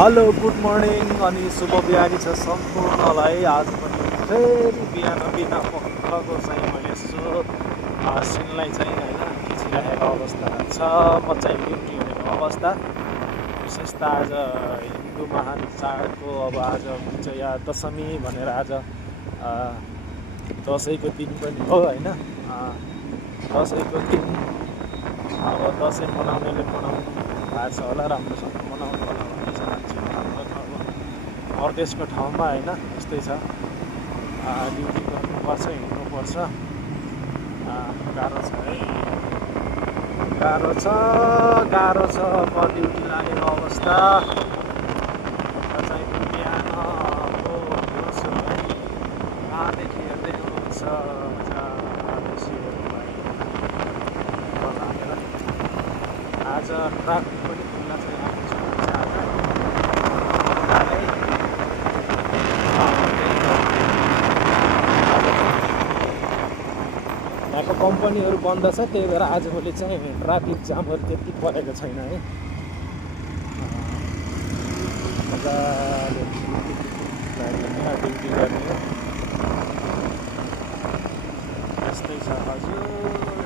Hello good morning अनि शुभ बिहानी छ सम्पूर्णलाई। आज पनि फेरि बिहान बिना पखको चाहिँ मैले यसो सिनलाई चाहिँ होइन खिचिरहेको अवस्था छ। म चाहिँ ड्युटी हुनेको अवस्था विशेष त आज हिन्दू महान चाडको अब आज विजया दशमी भनेर आज दसैँको दिन पनि हो होइन। दसैँको दिन अब दसैँ मनाउनेले मनाउनु भएको छ होला, राम्रोसँग मनाउनु होला भन्ने छ मान्छेहरू। हाम्रो ठाउँमा परदेशको ठाउँमा होइन यस्तै छ, ड्युटी गर्नुपर्छ, हिँड्नुपर्छ। गाह्रो छ है, गाह्रो छ ड्युटी लागेको अवस्था। चाहिँ बिहानको दिउँसोलाई कहाँदेखि हेर्दै हुनुहुन्छ आज ट्राफिक पनि खुल्ला छ। यहाँको कम्पनीहरू बन्द छ, त्यही भएर आजभोलि चाहिँ ट्राफिक जामहरू त्यति परेको छैन है। मजाले ड्युटी गर्ने यस्तै छ हजुर।